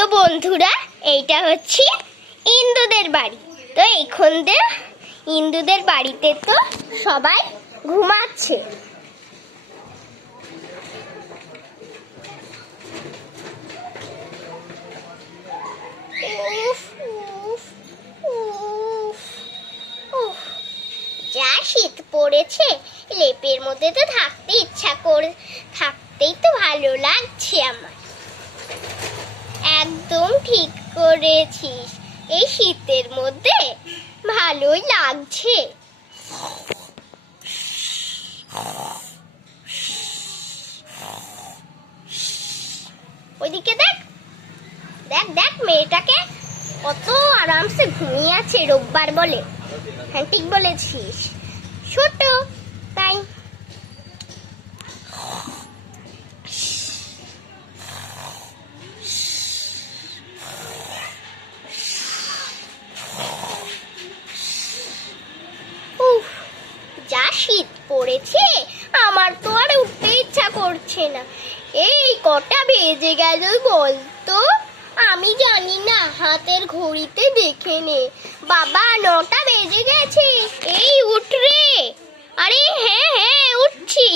তো বন্ধুরা, এইটা হচ্ছে ইন্দুদের বাড়ি। তো এখন ইন্দুদের বাড়িতে তো সবাই ঘুমাচ্ছে। যা শীত পড়েছে, লেপের মধ্যে তো থাকতে ইচ্ছা করে, থাকতেই তো ভালো লাগছে আমার। একদম ঠিক করেছিস, এই শীতের মধ্যে ভালোই লাগছে। ওইদিকে দেখ দেখ দেখ, মেয়েটাকে কত আরামসে ঘুমিয়ে আছে, রোববার বলে। হ্যাঁ, ঠিক বলেছিস, ছোট তাই। যা শীত পড়েছে, আমার তো আর উঠতে ইচ্ছা করছে না। এই কটা বেজে গেল বলতো? আমি জানি না, হাতের ঘড়িতে দেখে নে। বাবা, 9টা বেজে গেছে। এই উঠ রে। আরে হ্যাঁ হ্যাঁ, উঠছি।